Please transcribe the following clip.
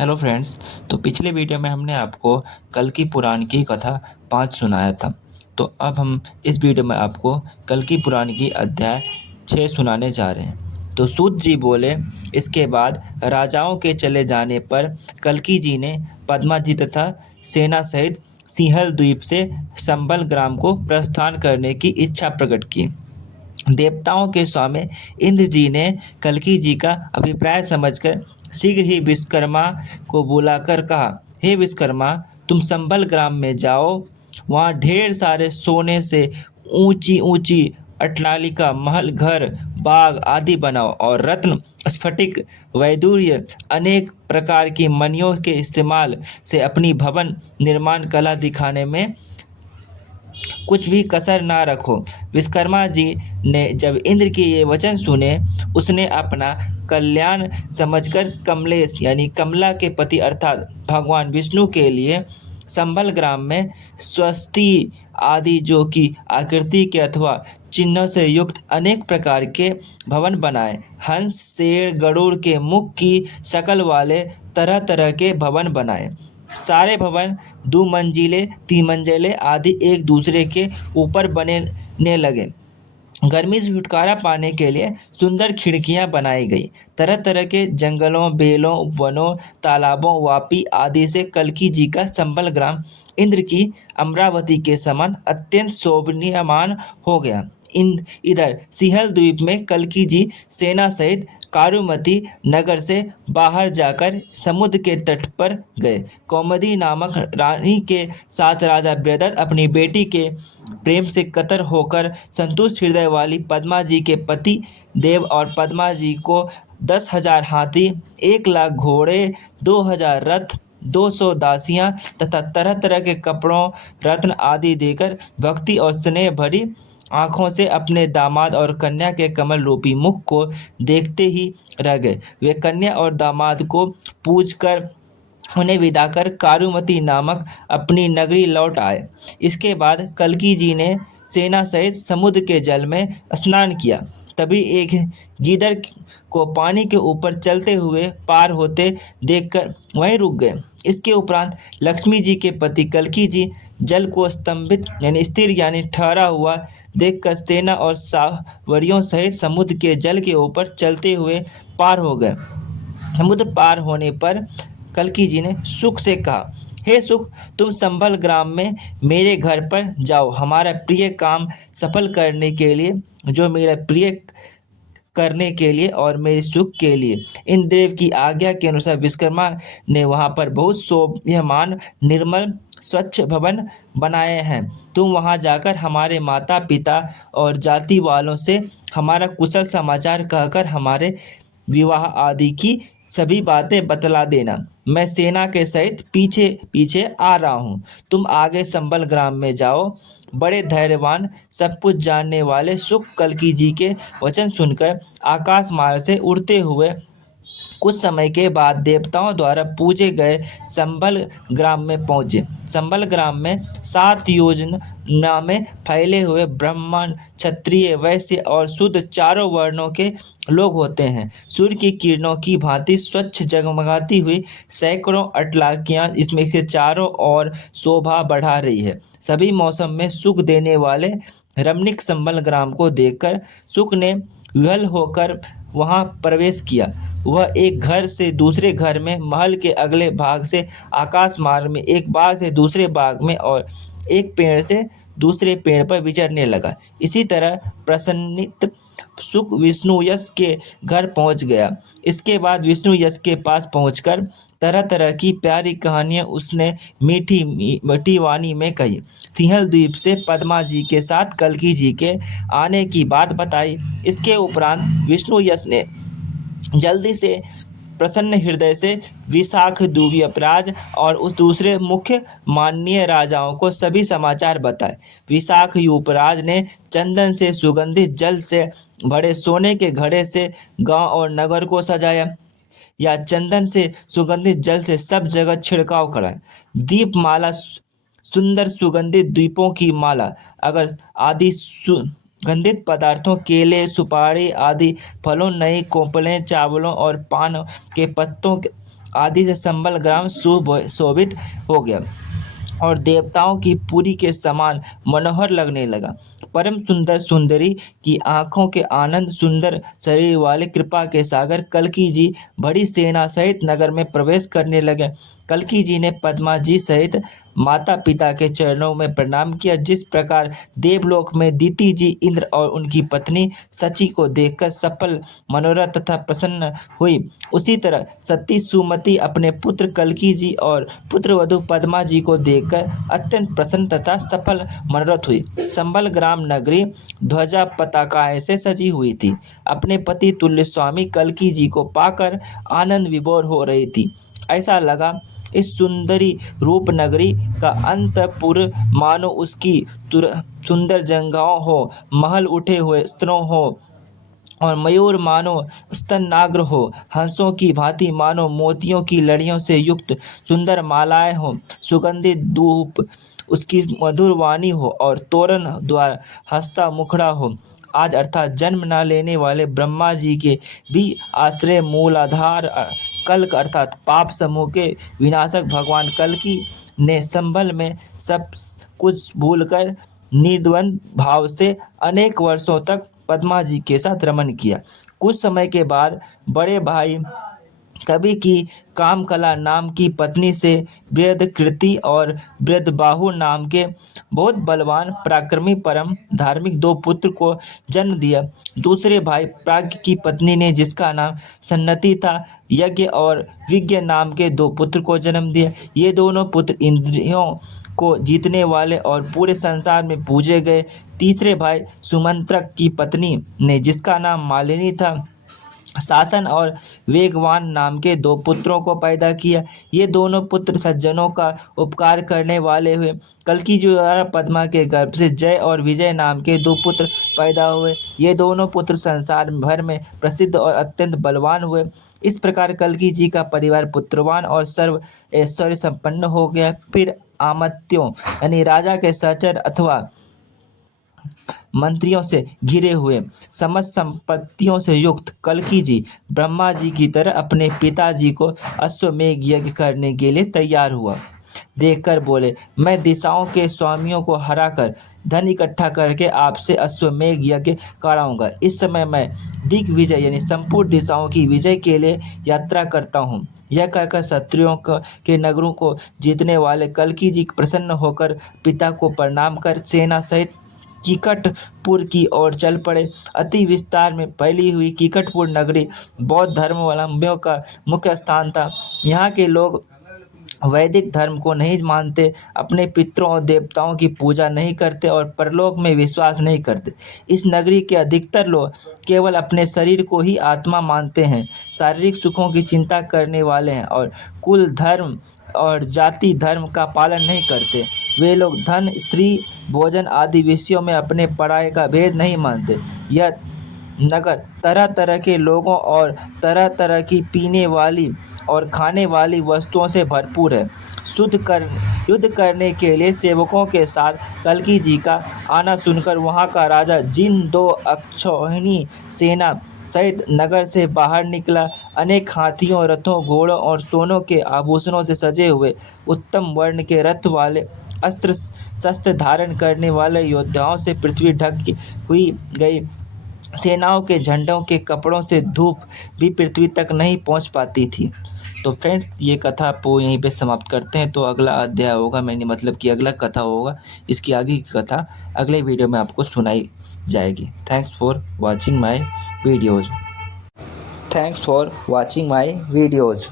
Hello friends. तो पिछले video में हमने आपको कल्कि पुराण की कथा 5 सुनाया था। तो अब हम इस वीडियो में आपको कल्कि पुराण की अध्याय 6 सुनाने जा रहे हैं। तो सूत जी बोले, इसके बाद राजाओं के चले जाने पर कल्कि जी ने पद्मा जी तथा सेना सहित सिंहल द्वीप से संबल ग्राम को प्रस्थान करने की इच्छा प्रकट की। देवताओं के स्वामी इंद्र जी ने कल्कि जी का अभिप्राय समझकर शीघ्र ही विश्वकर्मा को बुलाकर कहा, हे विश्वकर्मा, तुम संबल ग्राम में जाओ। वहाँ ढेर सारे सोने से ऊंची ऊंची अट्टालिका, महल, घर, बाग आदि बनाओ और रत्न, स्फटिक, वैदूर्य, अनेक प्रकार की मणियों के इस्तेमाल से अपनी भवन निर्माण कला दिखाने में कुछ भी कसर ना रखो। विश्वकर्मा जी ने जब इंद्र के ये वचन सुने, उसने अपना कल्याण समझकर कमलेश यानी कमला के पति अर्थात भगवान विष्णु के लिए संबल ग्राम में स्वस्ति आदि जो कि आकृति के अथवा चिन्हों से युक्त अनेक प्रकार के भवन बनाए। हंस, शेर, गरुड़ के मुख की शक्ल वाले तरह तरह के भवन बनाए। सारे भवन दो मंजिले, तीन मंजिले आदि एक दूसरे के ऊपर बनने लगे। गर्मी से छुटकारा पाने के लिए सुंदर खिड़कियां बनाई गई। तरह तरह के जंगलों, बेलों, वनों, तालाबों, वापी आदि से कल्कि जी का संबल ग्राम इंद्र की अमरावती के समान अत्यंत शोभनीयमान हो गया। इन इधर सिंहल द्वीप में कल्कि जी सेना सहित कारुमती नगर से बाहर जाकर समुद्र के तट पर गए। कौमुदी नामक रानी के साथ राजा ब्रदर अपनी बेटी के प्रेम से कतर होकर संतुष्ट हृदय वाली पद्मा जी के पति देव और पद्मा जी को 10,000 हाथी, 1,00,000 घोड़े, 2,000 रथ, 200 दासियां तथा तरह तरह के कपड़ों, रत्न आदि देकर भक्ति और स्नेह भरी आंखों से अपने दामाद और कन्या के कमल रूपी मुख को देखते ही रह गए। वे कन्या और दामाद को पूज कर उन्हें विदा कर कारुमती नामक अपनी नगरी लौट आए। इसके बाद कल्कि जी ने सेना सहित समुद्र के जल में स्नान किया। तभी एक गीदड़ को पानी के ऊपर चलते हुए पार होते देखकर वहीं रुक गए। इसके उपरांत लक्ष्मी जी के पति कल्कि जी जल को स्तंभित यानी स्थिर यानी ठहरा हुआ देखकर सेना और सावरियों सहित समुद्र के जल के ऊपर चलते हुए पार हो गए। समुद्र पार होने पर कल्कि जी ने सुख से कहा, हे सुख, तुम संभल ग्राम में मेरे घर पर जाओ। हमारा प्रिय काम सफल करने के लिए, जो मेरा प्रिय करने के लिए और मेरे सुख के लिए इंद्रदेव की आज्ञा के अनुसार विश्वकर्मा ने वहाँ पर बहुत शोभमान, निर्मल, स्वच्छ भवन बनाए हैं। तुम वहाँ जाकर हमारे माता पिता और जाति वालों से हमारा कुशल समाचार कहकर हमारे विवाह आदि की सभी बातें बतला देना। मैं सेना के सहित पीछे पीछे आ रहा हूँ। तुम आगे संबल ग्राम में जाओ। बड़े धैर्यवान, सब कुछ जानने वाले सुख कल्कि जी के वचन सुनकर आकाश मार्ग से उड़ते हुए कुछ समय के बाद देवताओं द्वारा पूजे गए संबल ग्राम में पहुँचे। संबल ग्राम में 7 योजना में फैले हुए ब्राह्मण, क्षत्रिय, वैश्य और शूद्र चारों वर्णों के लोग होते हैं। सूर्य की किरणों की भांति स्वच्छ जगमगाती हुई सैकड़ों अट्टालिकाएं इसमें से चारों ओर शोभा बढ़ा रही है। सभी मौसम में सुख देने वाले रमणीक संबल ग्राम को देखकर सुख ने विह्वल होकर वहां प्रवेश किया। वह एक घर से दूसरे घर में, महल के अगले भाग से आकाश मार्ग में, एक बाग से दूसरे बाग में और एक पेड़ से दूसरे पेड़ पर विचरने लगा। इसी तरह प्रसन्नित सुख विष्णु यश के घर पहुंच गया। इसके बाद विष्णु यश के पास पहुंचकर तरह तरह की प्यारी कहानियां उसने मीठी मीठी वाणी में कही। सिंहल द्वीप से पद्मा जी के साथ कल्कि जी के आने की बात बताई। इसके उपरांत विष्णु यश ने जल्दी से प्रसन्न हृदय से विशाख द्वीपराज और उस दूसरे मुख्य माननीय राजाओं को सभी समाचार बताए। विशाख युपराज ने चंदन से सुगंधित जल से भरे सोने के घड़े से गांव और नगर को सजाया, या चंदन से सुगंधित जल से सब जगह छिड़काव कराया। दीप माला, सुंदर सुगंधित द्वीपों की माला, अगर आदि सुगंधित पदार्थों, केले, सुपारी आदि फलों, नई कोपलें, चावलों और पान के पत्तों आदि से संबल ग्राम सुशोभित हो गया और देवताओं की पुरी के समान मनोहर लगने लगा। परम सुंदर सुंदरी की आंखों के आनंद, सुंदर शरीर वाले कृपा के सागर कल्की जी बड़ी सेना सहित नगर में प्रवेश करने लगे। कल्की जी ने पद्मा जी सहित माता पिता के चरणों में प्रणाम किया। जिस प्रकार देवलोक में दीति जी इंद्र और उनकी पत्नी सची को देखकर सफल, मनोरथ तथा प्रसन्न हुई, उसी तरह सती सुमति अपने पुत्र कल्की जी और पुत्र वधु पद्मा जी को देखकर अत्यंत प्रसन्न तथा सफल मनोरथ हुई। संबल ग्राम नगरी ध्वजा पताकाएं से सजी हुई थी। अपने पति तुल्य स्वामी कल्की जी को पाकर आनंद विभोर हो रही थी। ऐसा लगा इस सुंदरी रूप नगरी का अंतपुर मानो उसकी सुंदर जंगाओं हो, महल उठे हुए स्तरों हो और मयूर मानो स्तनाग्र हो, हंसों की भांति मानो मोतियों की लड़ियों से युक्त सुंदर मालाएं हो, सुगंधित धूप उसकी मधुर वाणी हो और तोरण द्वार हंसता मुखड़ा हो। आज अर्थात जन्म न लेने वाले ब्रह्मा जी के भी आश्रय मूलाधार कल्क अर्थात पाप समूह के विनाशक भगवान कल्की ने संभल में सब कुछ भूलकर निर्द्वंद भाव से अनेक वर्षों तक पद्मा जी के साथ रमन किया। कुछ समय के बाद बड़े भाई कवि की कामकला नाम की पत्नी से बृहदकृति और बृहदबाहु नाम के बहुत बलवान पराक्रमी परम धार्मिक दो पुत्र को जन्म दिया। दूसरे भाई प्राज्ञ की पत्नी ने, जिसका नाम सन्नति था, यज्ञ और विज्ञ नाम के दो पुत्र को जन्म दिया। ये दोनों पुत्र इंद्रियों को जीतने वाले और पूरे संसार में पूजे गए। तीसरे भाई सुमंत्रक की पत्नी ने, जिसका नाम मालिनी था, शासन और वेगवान नाम के दो पुत्रों को पैदा किया। ये दोनों पुत्र सज्जनों का उपकार करने वाले हुए। कल्की जी द्वारा पद्मा के गर्भ से जय और विजय नाम के दो पुत्र पैदा हुए। ये दोनों पुत्र संसार भर में प्रसिद्ध और अत्यंत बलवान हुए। इस प्रकार कल्की जी का परिवार पुत्रवान और सर्व ऐश्वर्य संपन्न हो गया। फिर आमत्यों यानी राजा के सहचर अथवा मंत्रियों से घिरे हुए, समस्त संपत्तियों से युक्त कल्की जी ब्रह्मा जी की तरह अपने पिताजी को अश्वमेघ यज्ञ करने के लिए तैयार हुआ। देखकर बोले, मैं दिशाओं के स्वामियों को हराकर धन इकट्ठा करके आपसे अश्वमेघ यज्ञ कराऊंगा। इस समय मैं दिग्विजय यानी संपूर्ण दिशाओं की विजय के लिए यात्रा करता हूँ। यह कहकर शत्रुओं के नगरों को जीतने वाले कल्की जी प्रसन्न होकर पिता को प्रणाम कर सेना सहित कीकटपुर की ओर चल पड़े। अति विस्तार में फैली हुई कीकटपुर नगरी बौद्ध धर्मावलंबियों का मुख्य स्थान था। यहाँ के लोग वैदिक धर्म को नहीं मानते, अपने पितरों और देवताओं की पूजा नहीं करते और परलोक में विश्वास नहीं करते। इस नगरी के अधिकतर लोग केवल अपने शरीर को ही आत्मा मानते हैं, शारीरिक सुखों की चिंता करने वाले हैं और कुल धर्म और जाति धर्म का पालन नहीं करते। वे लोग धन, स्त्री, भोजन आदि विषयों में अपने पराये का भेद नहीं मानते। यह नगर तरह तरह के लोगों और तरह तरह की पीने वाली और खाने वाली वस्तुओं से भरपूर है। युद्ध करने के लिए सेवकों के साथ कल्की जी का आना सुनकर वहां का राजा जिन दो अक्षौहिणी सेना सहित नगर से बाहर निकला। अनेक हाथियों, रथों, घोड़ों और सोनों के आभूषणों से सजे हुए उत्तम वर्ण के रथ वाले, अस्त्र शस्त्र धारण करने वाले योद्धाओं से पृथ्वी ढक हुई गई। सेनाओं के झंडों के कपड़ों से धूप भी पृथ्वी तक नहीं पहुंच पाती थी। तो फ्रेंड्स, ये कथा को यहीं पे समाप्त करते हैं। तो अगला अध्याय होगा, मैंने मतलब कि अगला कथा होगा, इसकी आगे की कथा अगले वीडियो में आपको सुनाई जाएगी। Thanks for watching my videos.